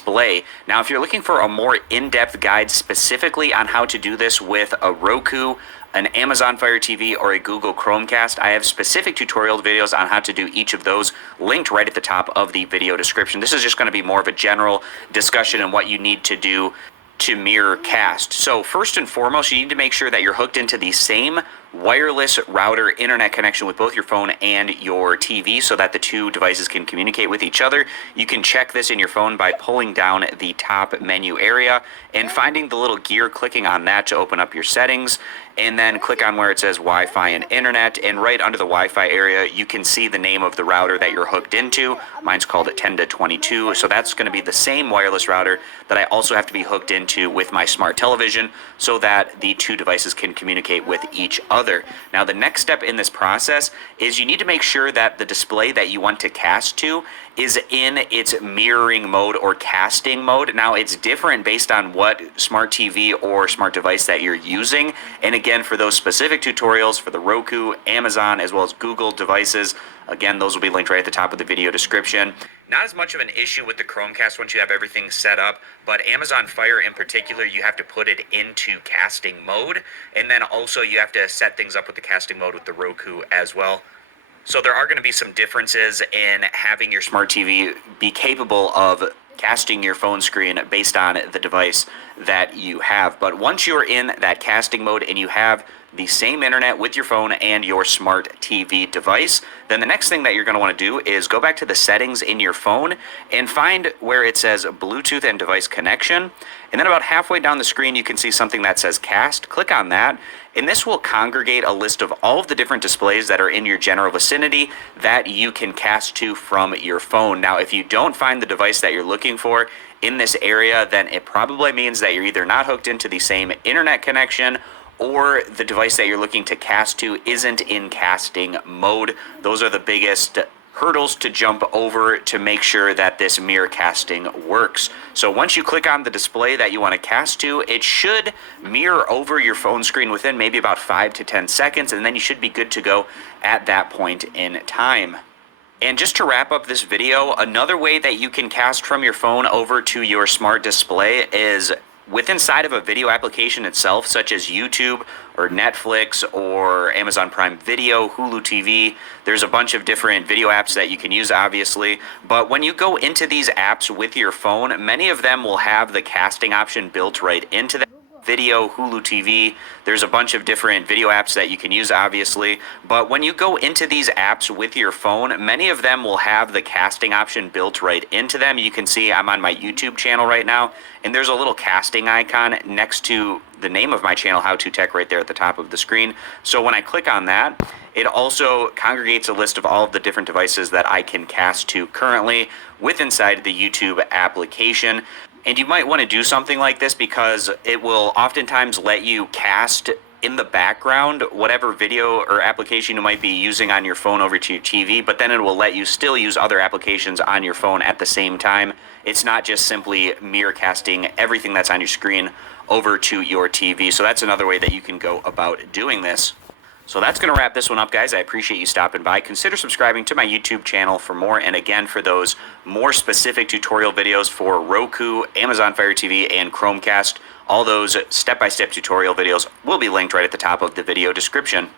display. Now, if you're looking for a more in-depth guide specifically on how to do this with a Roku, an Amazon Fire TV, or a Google Chromecast, I have specific tutorial videos on how to do each of those linked right at the top of the video description. This is just going to be more of a general discussion on what you need to do to mirror cast. So first and foremost, you need to make sure that you're hooked into the same wireless router internet connection with both your phone and your TV so that the two devices can communicate with each other. You can check this in your phone by pulling down the top menu area and finding the little gear, clicking on that to open up your settings, and then click on where it says Wi-Fi and Internet, and right under the Wi-Fi area you can see the name of the router that you're hooked into. Mine's called 10-22, so that's going to be the same wireless router that I also have to be hooked into with my smart television so that the two devices can communicate with each other. Now, the next step in this process is you need to make sure that the display that you want to cast to is in its mirroring mode or casting mode. Now, it's different based on what smart TV or smart device that you're using. And again, for those specific tutorials for the Roku, Amazon, as well as Google devices, again, those will be linked right at the top of the video description. Not as much of an issue with the Chromecast once you have everything set up, but Amazon Fire in particular, you have to put it into casting mode. And then also you have to set things up with the casting mode with the Roku as well. So there are going to be some differences in having your smart TV be capable of casting your phone screen based on the device that you have. But once you're in that casting mode and you have the same internet with your phone and your smart TV device, then the next thing that you're going to want to do is go back to the settings in your phone and find where it says Bluetooth and device connection. And then about halfway down the screen, you can see something that says cast. Click on that, and this will congregate a list of all of the different displays that are in your general vicinity that you can cast to from your phone. Now, if you don't find the device that you're looking for in this area, then it probably means that you're either not hooked into the same internet connection or the device that you're looking to cast to isn't in casting mode. Those are the biggest hurdles to jump over to make sure that this mirror casting works. So once you click on the display that you want to cast to, it should mirror over your phone screen within maybe about 5 to 10 seconds, and then you should be good to go at that point in time. And just to wrap up this video, another way that you can cast from your phone over to your smart display is inside of a video application itself, such as YouTube or Netflix or Amazon Prime Video, Hulu TV. There's a bunch of different video apps that you can use, obviously. But when you go into these apps with your phone, many of them will have the casting option built right into them. Video, Hulu TV, there's a bunch of different video apps that you can use, obviously. But when you go into these apps with your phone, many of them will have the casting option built right into them. You can see I'm on my YouTube channel right now, and there's a little casting icon next to the name of my channel, How To Tech, right there at the top of the screen. So when I click on that, it also congregates a list of all of the different devices that I can cast to currently inside the YouTube application. And you might want to do something like this because it will oftentimes let you cast in the background whatever video or application you might be using on your phone over to your TV, but then it will let you still use other applications on your phone at the same time. It's not just simply mirror casting everything that's on your screen over to your TV. So that's another way that you can go about doing this. So that's going to wrap this one up, guys. I appreciate you stopping by. Consider subscribing to my YouTube channel for more. And again, for those more specific tutorial videos for Roku, Amazon Fire TV, and Chromecast, all those step-by-step tutorial videos will be linked right at the top of the video description.